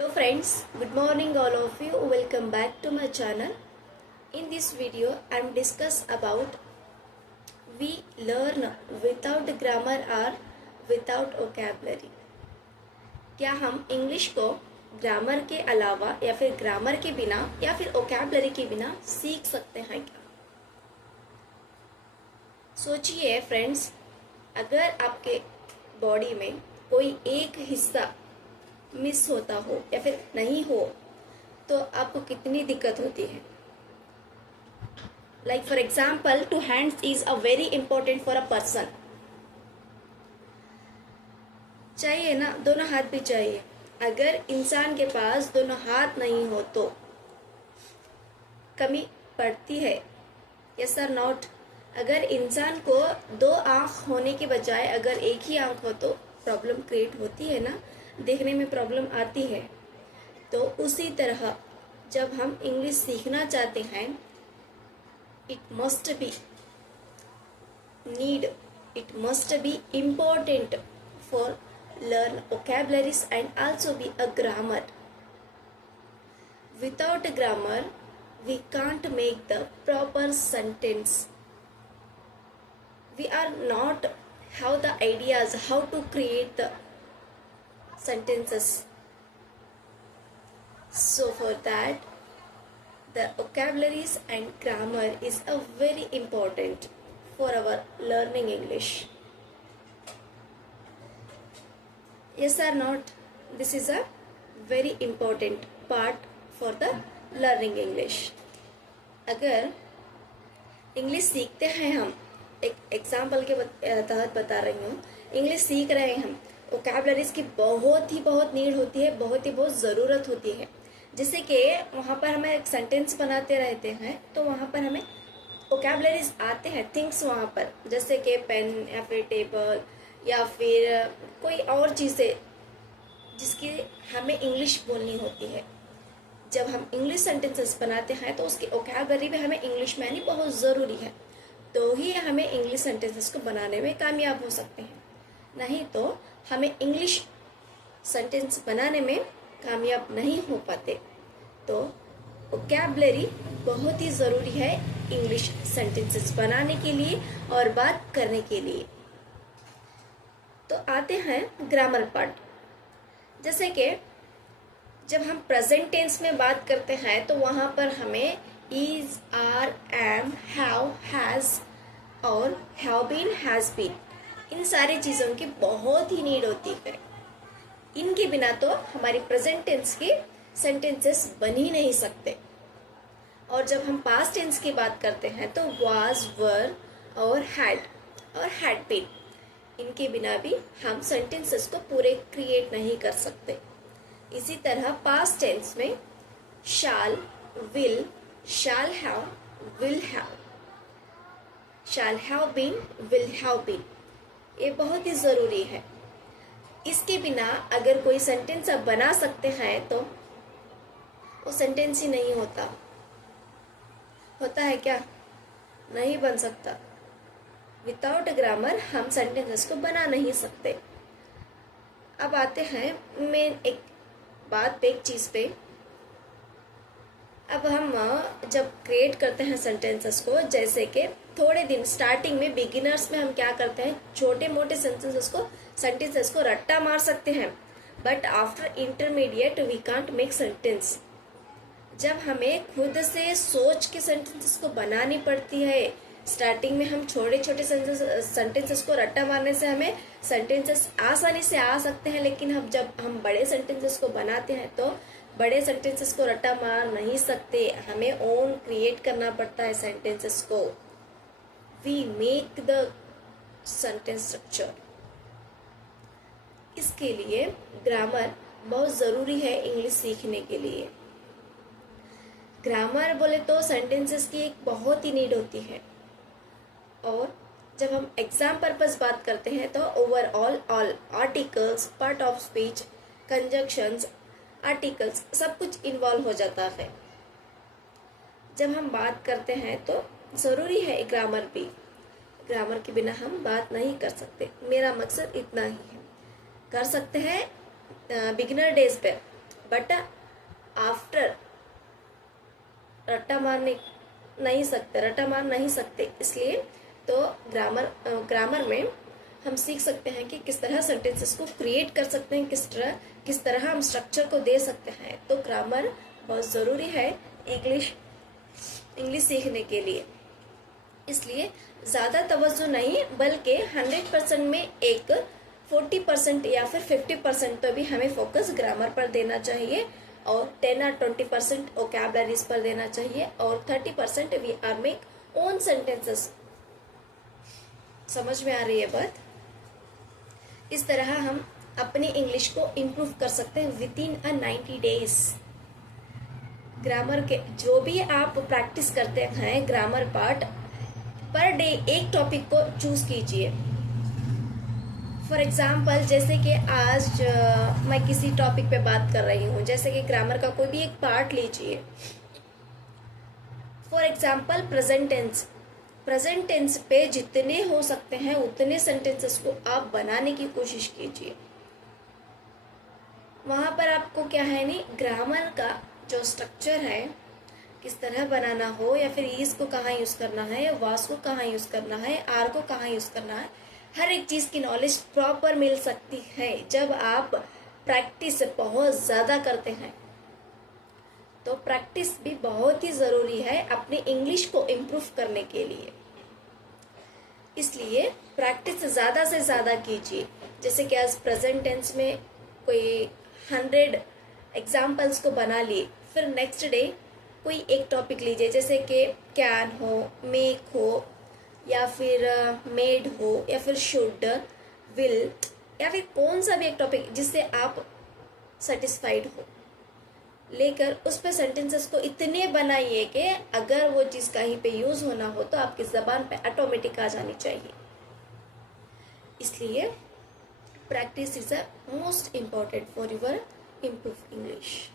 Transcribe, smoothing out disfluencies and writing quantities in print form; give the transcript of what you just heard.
Hello friends, good morning all of you. Welcome back to my channel. In this video, I am discuss about we learn without grammar or without vocabulary. क्या हम English को grammar के अलावा या फिर grammar के बिना या फिर vocabulary के बिना सीख सकते हैं क्या? सोचिए फ्रेंड्स, अगर आपके बॉडी में कोई एक हिस्सा मिस होता हो या फिर नहीं हो तो आपको कितनी दिक्कत होती है. Like for example, two hands is a very important for a person. चाहिए ना, दोनों हाथ भी चाहिए. अगर इंसान के पास दोनों हाथ नहीं हो तो कमी पड़ती है. यस और नॉट. अगर इंसान को दो आंख होने के बजाय अगर एक ही आंख हो तो प्रॉब्लम क्रिएट होती है ना, देखने में प्रॉब्लम आती है. तो उसी तरह जब हम इंग्लिश सीखना चाहते हैं, it must be important for learn vocabularies and also be a grammar. Without grammar, we can't make the proper sentence. We are not have the ideas how to create the sentences. So for that, the vocabularies and grammar is a very important for our learning English. Yes or not? This is a very important part for the learning English. अगर English सीखते हैं, हम एक example के तहत बता रही हूँ, इंग्लिश सीख रहे हैं हम, वोकैबुलरीज की बहुत नीड होती है, बहुत ज़रूरत होती है. जैसे कि वहाँ पर हमें एक सेंटेंस बनाते रहते हैं तो वहाँ पर हमें वोकैबुलरीज आते हैं, थिंग्स वहाँ पर, जैसे कि पेन या फिर टेबल या फिर कोई और चीज़ें जिसकी हमें इंग्लिश बोलनी होती है. जब हम इंग्लिश सेंटेंसेस बनाते हैं तो उसकी वोकैबुलरी भी हमें इंग्लिश में आनी बहुत ज़रूरी है, तो ही हमें इंग्लिश सेंटेंसेस को बनाने में कामयाब हो सकते हैं. नहीं तो हमें इंग्लिश सेंटेंस बनाने में कामयाब नहीं हो पाते. तो वोकैबुलरी बहुत ही ज़रूरी है इंग्लिश सेंटेंसेस बनाने के लिए और बात करने के लिए. तो आते हैं ग्रामर पार्ट. जैसे कि जब हम प्रेजेंट टेंस में बात करते हैं तो वहाँ पर हमें is, are, am, have, has और हैव बीन, हैज़ बीन, इन सारी चीज़ों की बहुत ही नीड होती है. इनके बिना तो हमारी प्रेजेंट टेंस की सेंटेंसेस बन ही नहीं सकते. और जब हम पास्ट टेंस की बात करते हैं तो वाज, वर और हैड बीन, इनके बिना भी हम सेंटेंसेस को पूरे क्रिएट नहीं कर सकते. इसी तरह पास्ट टेंस में shall, will, shall have, will have, shall have been, will have been, ये बहुत ही ज़रूरी है. इसके बिना अगर कोई सेंटेंस आप बना सकते हैं तो वो सेंटेंस ही नहीं होता है क्या? नहीं बन सकता. विदाउट ग्रामर हम सेंटेंसेस को बना नहीं सकते. अब आते हैं मेन एक बात पे, एक चीज़ पे. अब हम जब क्रिएट करते हैं सेंटेंसेस को, जैसे कि थोड़े दिन स्टार्टिंग में बिगिनर्स में हम क्या करते हैं, छोटे मोटे सेंटेंसेस को रट्टा मार सकते हैं. But after intermediate we can't make sentence. जब हमें खुद से सोच के सेंटेंसेस को बनानी पड़ती है, स्टार्टिंग में हम छोटे छोटे सेंटेंसेस को रट्टा मारने से हमें सेंटेंसेस आसानी से आ सकते हैं, लेकिन जब हम बड़े सेंटेंसेस को बनाते हैं तो बड़े सेंटेंसेस को रट्टा मार नहीं सकते. हमें ओन क्रिएट करना पड़ता है सेंटेंसेस को. We make the sentence structure. इसके लिए ग्रामर बहुत ज़रूरी है इंग्लिश सीखने के लिए. ग्रामर बोले तो सेंटेंसेस की एक बहुत ही नीड होती है. और जब हम एग्जाम पर्पस बात करते हैं तो overall all articles, part of speech, conjunctions, articles, सब कुछ इन्वॉल्व हो जाता है. जब हम बात करते हैं तो ज़रूरी है ग्रामर भी. ग्रामर के बिना हम बात नहीं कर सकते. मेरा मकसद इतना ही है. कर सकते हैं बिगिनर डेज पे, बट आफ्टर रट्टा मार नहीं सकते, इसलिए तो ग्रामर में हम सीख सकते हैं कि किस तरह सेंटेंसेस को क्रिएट कर सकते हैं, किस तरह हम स्ट्रक्चर को दे सकते हैं। तो ग्रामर बहुत ज़रूरी है इंग्लिश सीखने के लिए। इसलिए ज़्यादा तवज्जो नहीं, बल्कि 100% में एक 40% या फिर 50% तो भी हमें फोकस ग्रामर पर देना चाहिए, और 10 और 20% वोकैबुलरीज पर देना चाहिए, और 30% we are make own sentences. समझ में आ रही है बात? इस तरह हम अपनी इंग्लिश को इम्प्रूव कर सकते हैं विदिन 90 डेज। ग्रामर के जो भी आप प्रैक्टिस करते हैं ग्रामर पार्ट, पर डे एक टॉपिक को चूज कीजिए। फॉर एग्जाम्पल, जैसे कि आज मैं किसी टॉपिक पे बात कर रही हूँ, जैसे कि ग्रामर का कोई भी एक पार्ट लीजिए। फॉर एग्जाम्पल प्रेजेंट टेंस पे जितने हो सकते हैं उतने सेंटेंसेस को आप बनाने की कोशिश कीजिए। वहां पर आपको क्या है नहीं, ग्रामर का जो स्ट्रक्चर है किस तरह बनाना हो, या फिर ईज को कहाँ यूज करना है, या वास को कहाँ यूज करना है, आर को कहाँ यूज करना है, हर एक चीज की नॉलेज प्रॉपर मिल सकती है जब आप प्रैक्टिस बहुत ज्यादा करते हैं। तो प्रैक्टिस भी बहुत ही जरूरी है अपनी इंग्लिश को इम्प्रूव करने के लिए। इसलिए प्रैक्टिस ज्यादा से ज्यादा कीजिए। जैसे कि आज प्रेजेंट टेंस में कोई 100 एग्जाम्पल्स को बना लिए, फिर नेक्स्ट डे कोई एक टॉपिक लीजिए, जैसे कि कैन हो, मेक हो, या फिर मेड हो, या फिर शुड, विल, या फिर कौन सा भी एक टॉपिक जिससे आप सेटिस्फाइड हो, लेकर उस पे सेंटेंसेस को इतने बनाइए कि अगर वो चीज कहीं पे यूज होना हो तो आपकी जबान पे ऑटोमेटिक आ जानी चाहिए। इसलिए practice is a most important for your improve English.